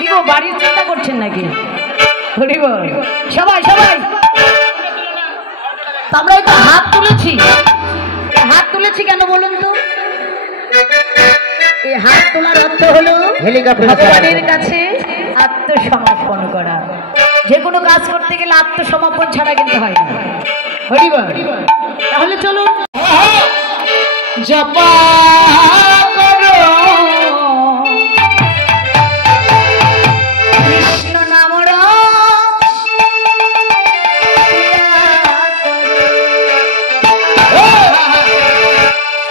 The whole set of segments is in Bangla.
কি গো বাড়ির চিন্তা করছেন নাকি? সবাই সবাই আমরা একটু হাত তুলেছি। হাত তুলেছি কেন বলুন তো? এই হাত তোলার অর্থ হলো ভগবানের কাছে আত্মসমর্পণ করা। যে কোনো কাজ করতে গেলে আত্মসমর্পণ ছাড়া কিন্তু হয় না। হরিবল। তাহলে চলুন জপা করো কৃষ্ণ নাম রস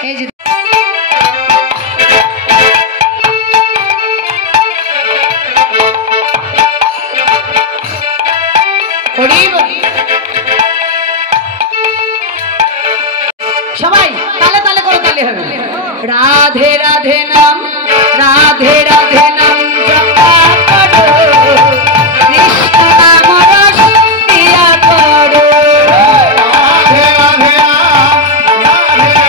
এই যে সবাই তালে তালে করে তালে হবে। রাধে রাধে নাম রাধে রাধে নাম জপা করো কৃষ্ণ নাম রস দিয়া করো। রাধে রাধে নাম রাধে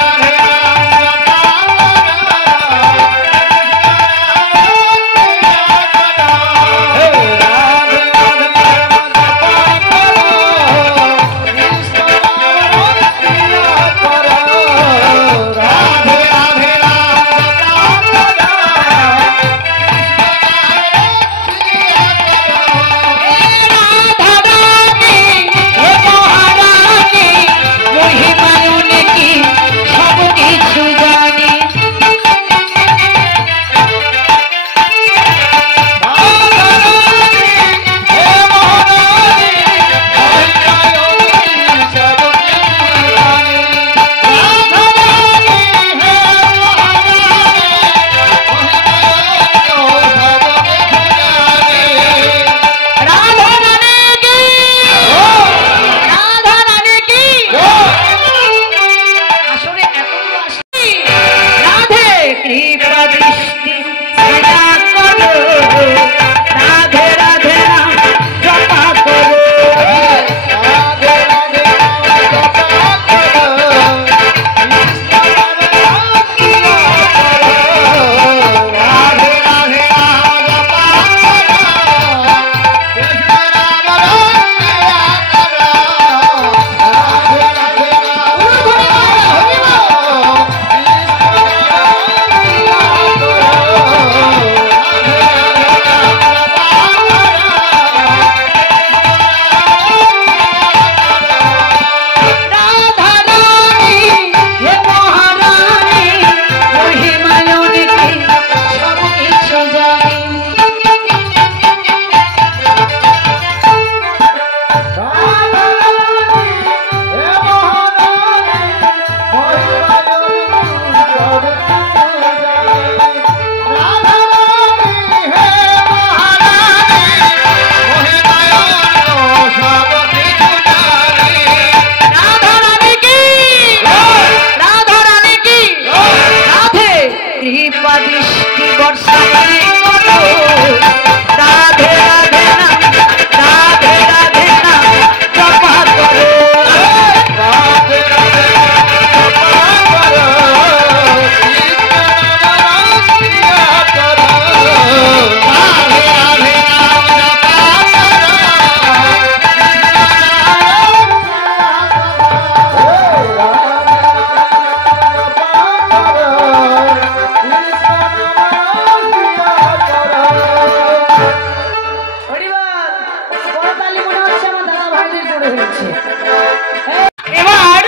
এবার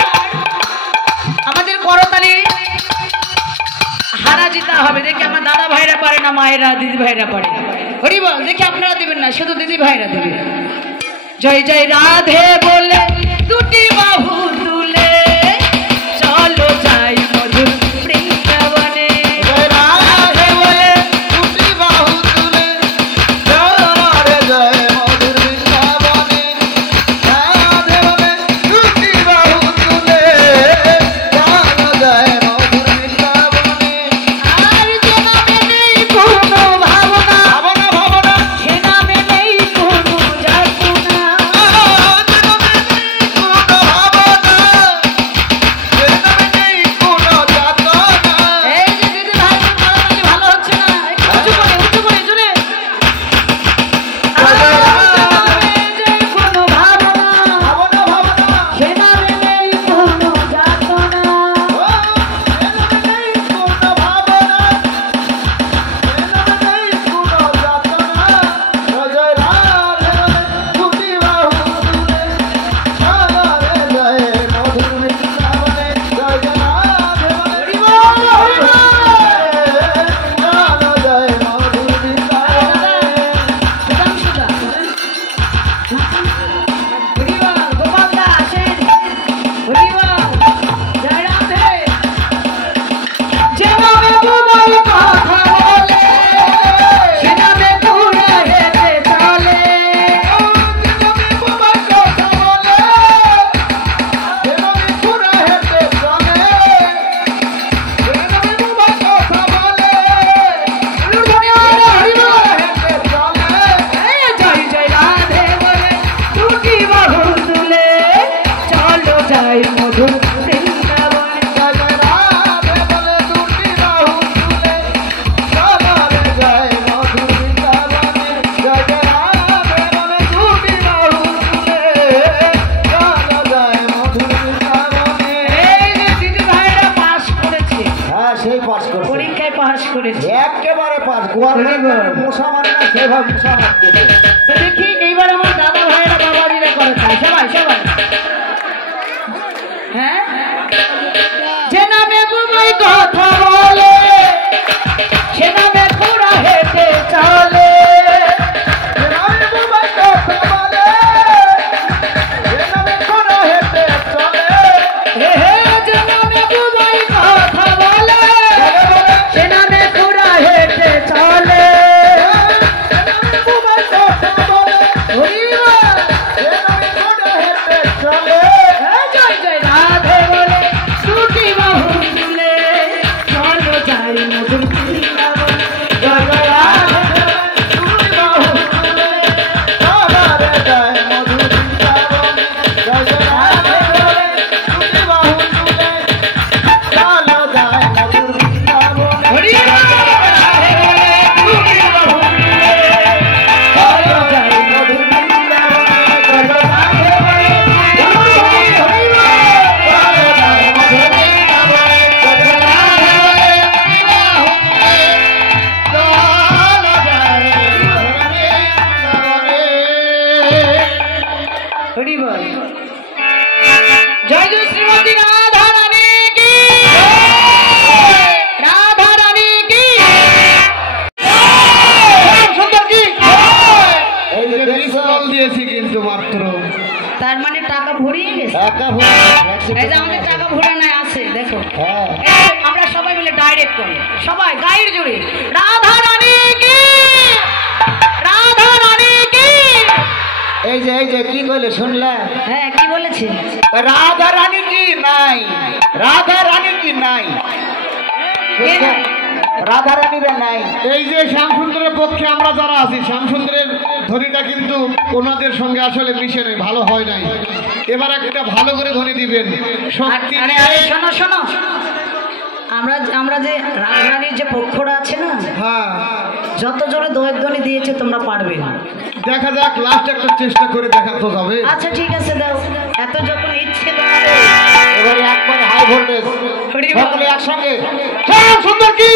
আমাদের করতালি হারা জিতা হবে। দেখি আমার দাদা ভাইরা পারে না, মায়েরা দিদি ভাইরা পারে না। হরিবল। দেখি আপনারা দিবেন না, শুধু দিদি ভাইরা দিবেন। জয় জয় রাধে বলে দুটি বাহু তুলে চলো যাই মধুর বৃন্দাবনে। জয় রাধে বলে দুটি বাহু তুলে চলো রে জয় মধুর বৃন্দাবনে। রাধে বলে দুটি বাহু তুলে চলো জয় মধুর বৃন্দাবনে। আর যে নামে নেই কোনো ভাবনা ভাবনা সে নামে নেই কোনো যাতনা। এভাবে সাহায্য দিতে। তো দেখি এইবার আমার দাদা ভাইরা বাবাজিরা করে তাই সবাই সবাই হ্যাঁ যে নামে বুবাই কথা বলে সে নামে ঘোড়া হেঁটে চলে যে নামে বুবাই কথা বলে, যে নামে ঘোড়া হেঁটে চলে। হে হে যে নামে বুবাই কথা বলে সে নামে ঘোড়া হেঁটে চলে যে নামে বুবাই কথা বলে, হরি বল। যে নামে ঘোড়া হেঁটে চলে। জয় জয় রাধে বলে দুটি বাহু তুলে চলো যাই মধুর বৃন্দাবন। জয় জয় রাধে তুমি বাহু তুলে, আমারে যায় মধুর বৃন্দাবন। জয় জয় রাধে বলে, তুমি বাহু তুলে, চলো যায় মধুর বৃন্দাবন। হরি বল। রাধে বলে দুটি বাহু তুলে চলো যাই মধুর বৃন্দাবন। জয় জয় রাধে বলে দুটি বাহু হরি বল। চলো যাই মধুর বৃন্দাবন। জয় জয় রাধে বলে দুটি বাহু হরি বল। জয় জয় শ্রীমতী রাধা রানী কি রাধা রানী কি সুন্দর কি এই যে পিস্তল দিয়েছি কিন্তু মাত্র তার মানে টাকা ভরিয়ে গেছে একা ভরে এই যে আমাদের টাকা ভরে নাই আছে দেখো হ্যাঁ এই যে আমরা সবাই মিলে ডাইরেক্ট করি সবাই গায়ের জুড়ে রাধা রানী কি রাধা রানী কি এই যে কি কইলে শুনলে হ্যাঁ কি বলেছে রাধা রানী কি নাই রাধা রানী কি নাই কে নাই? রাধা রানীরা নাই এই যে শ্যামসুন্দরের পক্ষে আমরা যারা আছি শ্যামসুন্দরের ধ্বনিটা কিন্তু ওনাদের সঙ্গে আসলে মিশে নেই, ভালো হয় নাই। এবার একটা ভালো করে ধ্বনি দিবেন শক্তি আরে নিয়ে। আরে শোনো শোনো আমরা আমরা যে রাজধানীর যে পক্ষরা আছে না হ্যাঁ যত জোরে দোয়েধ্বনি দিয়েছে তোমরা পারবে না। দেখা যাক লাস্ট একটা চেষ্টা করে দেখা তো যাবে। আচ্ছা ঠিক আছে দাও এত যখন ইচ্ছে তোমাদের এবারে একবারে হাই ভোল্টেজ হরি বল। সকলে একসঙ্গে শ্যামসুন্দর কি